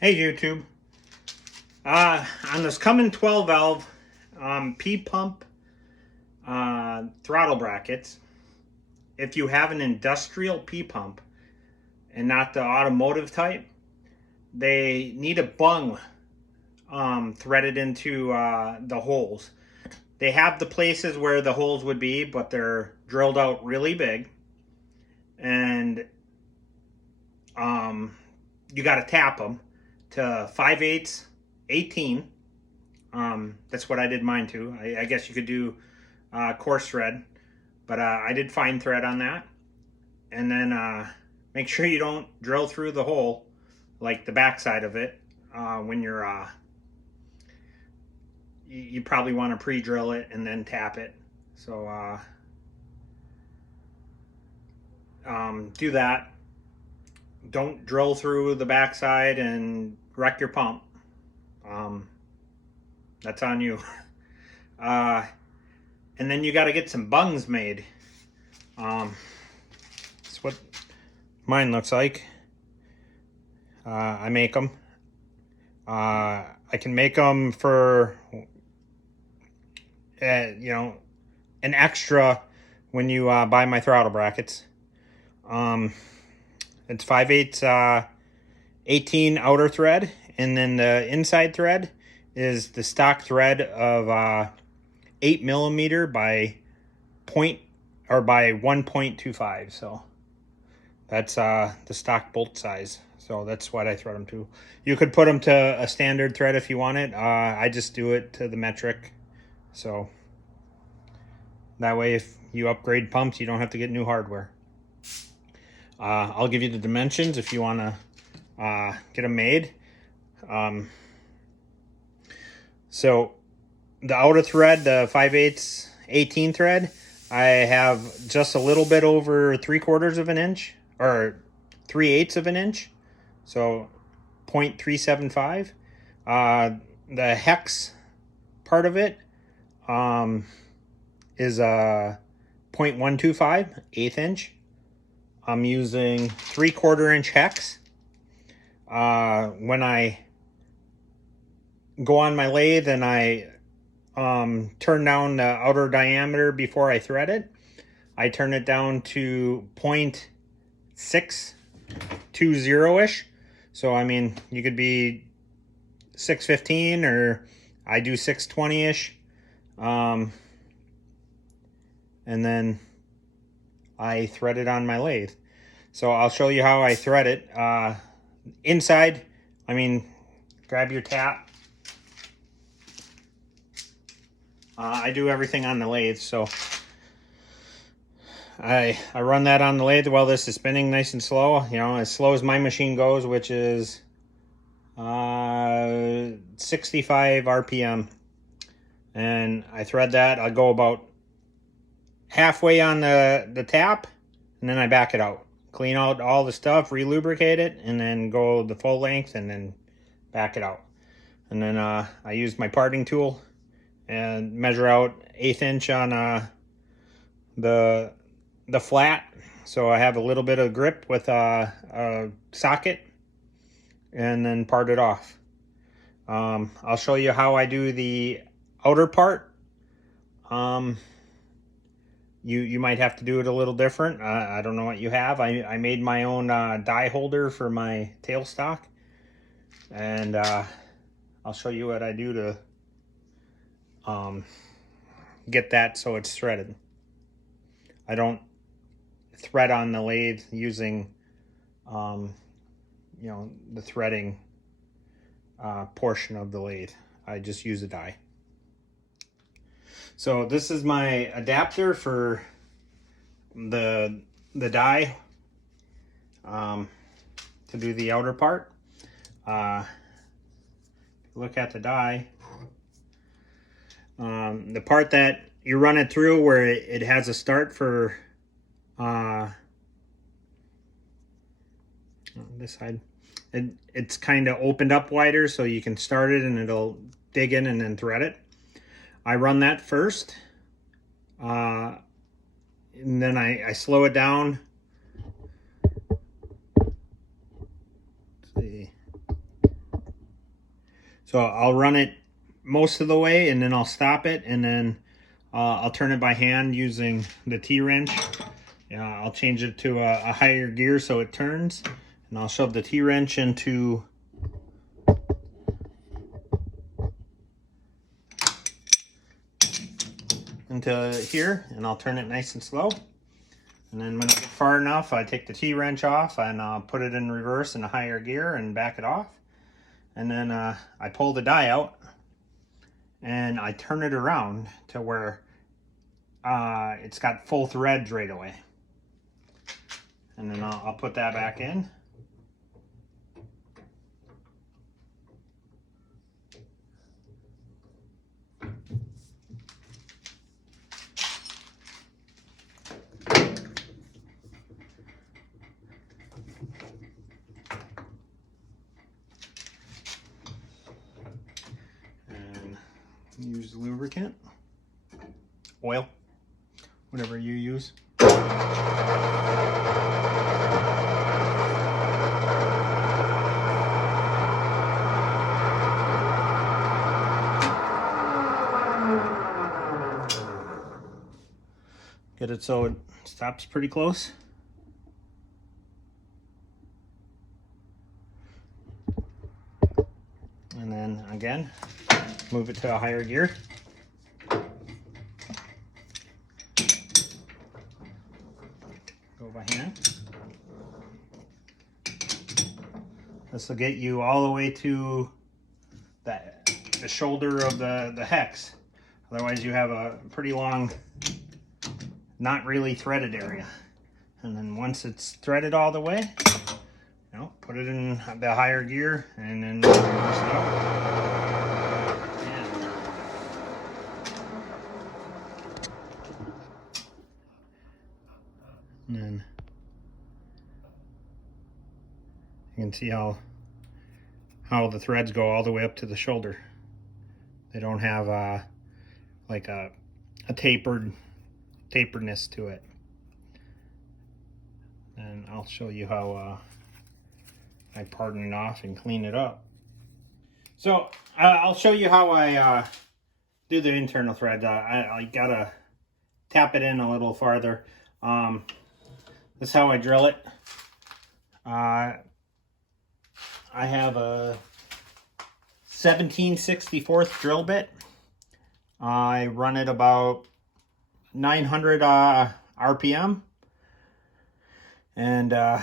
Hey YouTube. On this Cummins 12 valve P pump throttle brackets, if you have an industrial P pump and not the automotive type, they need a bung threaded into the holes. They have the places where the holes would be, but they're drilled out really big, and you got to tap them to 5/8 18. That's what I did mine to. I guess you could do coarse thread, but I did fine thread on that. And then make sure you don't drill through the hole, like the back side of it, when you're you probably want to pre-drill it and then tap it. So do that. Don't drill through the backside and wreck your pump. That's on you. And then you got to get some bungs made. That's what mine looks like. I make them. I can make them for, you know, an extra when you buy my throttle brackets. It's 5/8 18 outer thread, and then the inside thread is the stock thread of 8mm by 1.25. So that's the stock bolt size. So that's what I thread them to. You could put them to a standard thread if you want it. I just do it to the metric. So that way, if you upgrade pumps, you don't have to get new hardware. I'll give you the dimensions if you want to get them made. So the outer thread, the 5/8 18 thread, I have just a little bit over 3/4 of an inch, or 3/8 of an inch, so 0.375. The hex part of it is a 0.125, 1/8 inch. I'm using 3/4 inch hex. When I go on my lathe and I turn down the outer diameter before I thread it, I turn it down to 0.620-ish. So I mean, you could be 615, or I do 620-ish. And then I thread it on my lathe. So I'll show you how I thread it. Inside, I mean, grab your tap. I do everything on the lathe, so I run that on the lathe while this is spinning nice and slow. You know, as slow as my machine goes, which is 65 RPM. And I thread that. I go about halfway on the tap, and then I back it out. Clean out all the stuff, re-lubricate it, and then go the full length and then back it out. And then I use my parting tool and measure out 1/8 inch on the flat, so I have a little bit of grip with a socket, and then part it off. I'll show you how I do the outer part. You might have to do it a little different. I don't know what you have. I made my own die holder for my tailstock, and I'll show you what I do to get that so it's threaded. I don't thread on the lathe using you know, the threading portion of the lathe. I just use a die. So this is my adapter for the die to do the outer part. Look at the die. The part that you run it through, where it has a start for this side, it's kind of opened up wider, so you can start it and it'll dig in and then thread it. I run that first, and then I slow it down. Let's see. So I'll run it most of the way and then I'll stop it, and then I'll turn it by hand using the T-wrench. I'll change it to a higher gear so it turns, and I'll shove the T-wrench into here, and I'll turn it nice and slow. And then when I get far enough, I take the T-wrench off and I'll put it in reverse in a higher gear and back it off. And then I pull the die out and I turn it around to where it's got full threads right away. And then I'll put that back in. Use lubricant, oil, whatever you use. Get it so it stops pretty close. And then again, move it to a higher gear. Go by hand. This will get you all the way to the shoulder of the hex. Otherwise you have a pretty long, not really threaded area. And then once it's threaded all the way, put it in the higher gear and then reverse it out. And then you can see how the threads go all the way up to the shoulder. They don't have like a taperedness to it. And I'll show you how I pardon it off and clean it up. So I'll show you how I do the internal threads. I gotta tap it in a little farther. That's how I drill it. I have a 17/64 drill bit. I run it about 900 RPM. And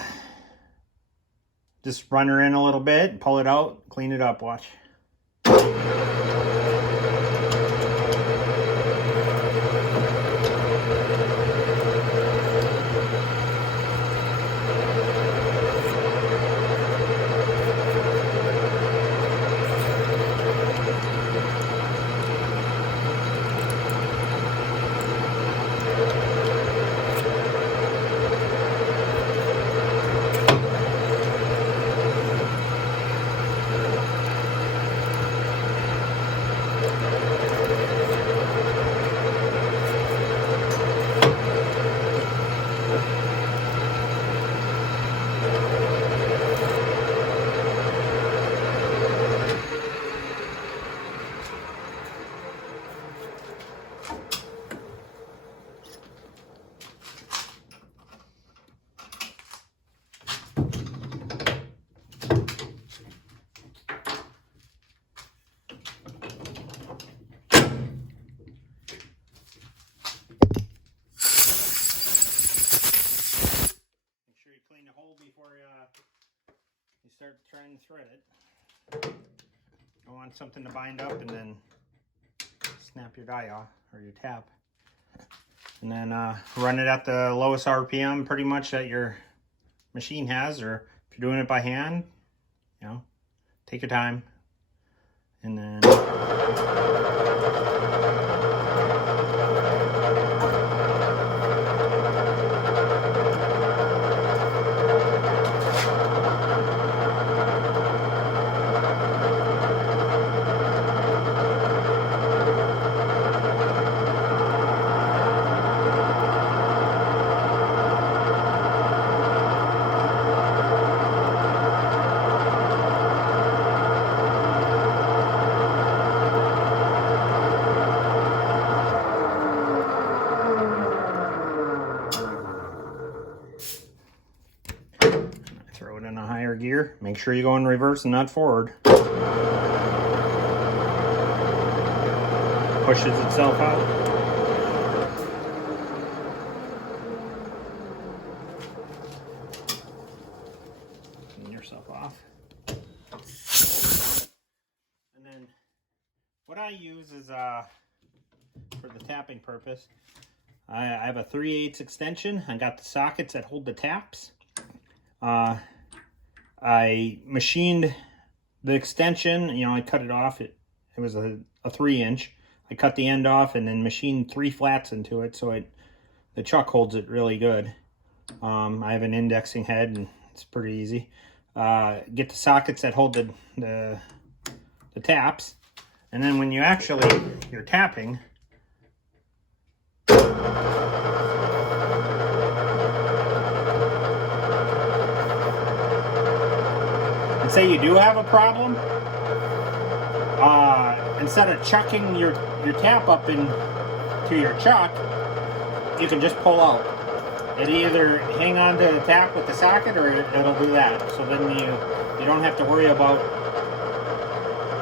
just run her in a little bit, pull it out, clean it up, watch. You start trying to thread it. I want something to bind up and then snap your die off or your tap. And then run it at the lowest RPM pretty much that your machine has, or if you're doing it by hand, take your time. And then higher gear. Make sure you go in reverse and not forward. Pushes itself out. Clean yourself off. And then what I use is for the tapping purpose, I have a 3/8 extension. I got the sockets that hold the taps. I machined the extension. You know, I cut it off. It was a 3-inch. I cut the end off and then machined 3 flats into it, so the chuck holds it really good. I have an indexing head, and it's pretty easy. Get the sockets that hold the taps, and then when you're tapping, and say you do have a problem, instead of chucking your tap up into your chuck, you can just pull out. It either hang on to the tap with the socket, or it'll do that. So then you don't have to worry about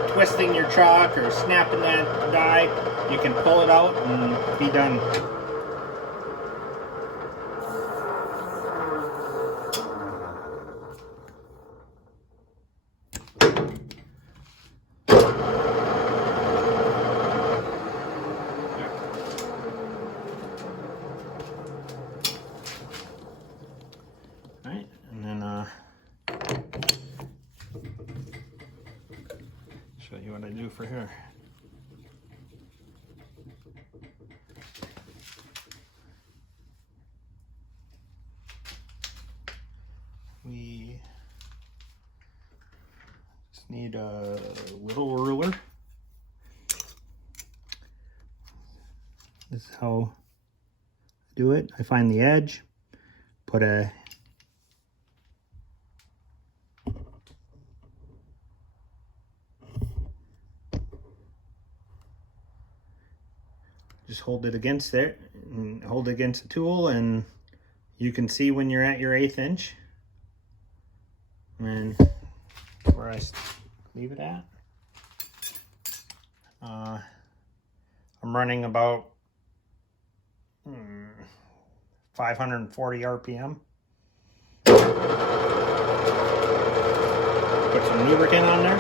twisting your chuck or snapping that die. You can pull it out and be done. Right, and then show you what I do for here. We just need a little ruler. This is how I do it. I find the edge, put a just hold it against there and hold it against the tool, and you can see when you're at your 1/8 inch and where I leave it at. I'm running about 540 RPM. Put some lubricant on there.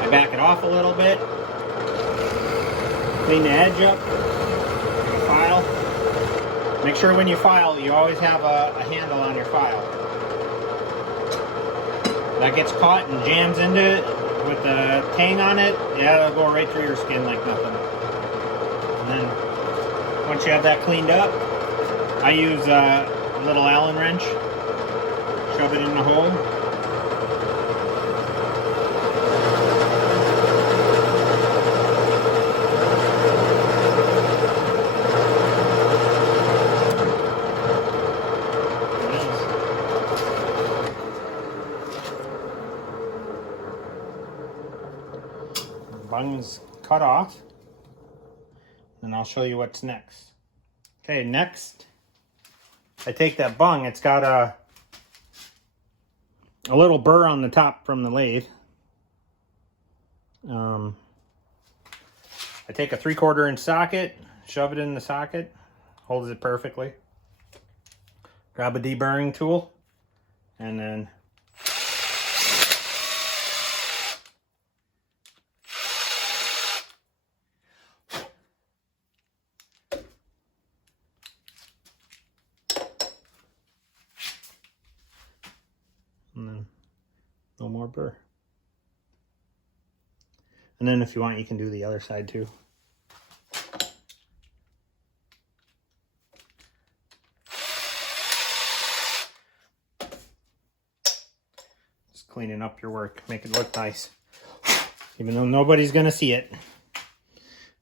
I back it off a little bit. Clean the edge up. File. Make sure when you file, you always have a handle on your file. That gets caught and jams into it with the tang on it, yeah, it'll go right through your skin like nothing. And then once you have that cleaned up, I use a little Allen wrench, shove it in the hole. Bungs cut off, and I'll show you what's next. Okay, next I take that bung. It's got a little burr on the top from the lathe. I take a 3/4 inch socket, shove it in the socket, holds it perfectly. Grab a deburring tool, and then no more burr. And then if you want, you can do the other side too. Just cleaning up your work, make it look nice, even though nobody's gonna see it.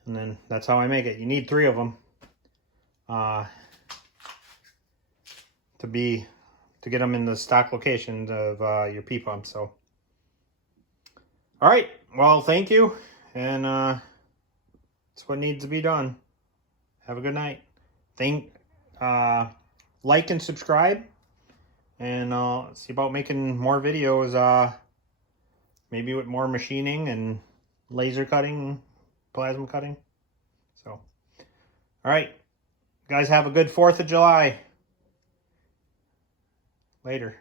And then that's how I make it. You need 3 of them to get them in the stock locations of your P-pump. So, All right. Well, thank you. And that's what needs to be done. Have a good night. Like and subscribe. And see about making more videos. Maybe with more machining and laser cutting, plasma cutting. So, all right. Guys, have a good 4th of July. Later.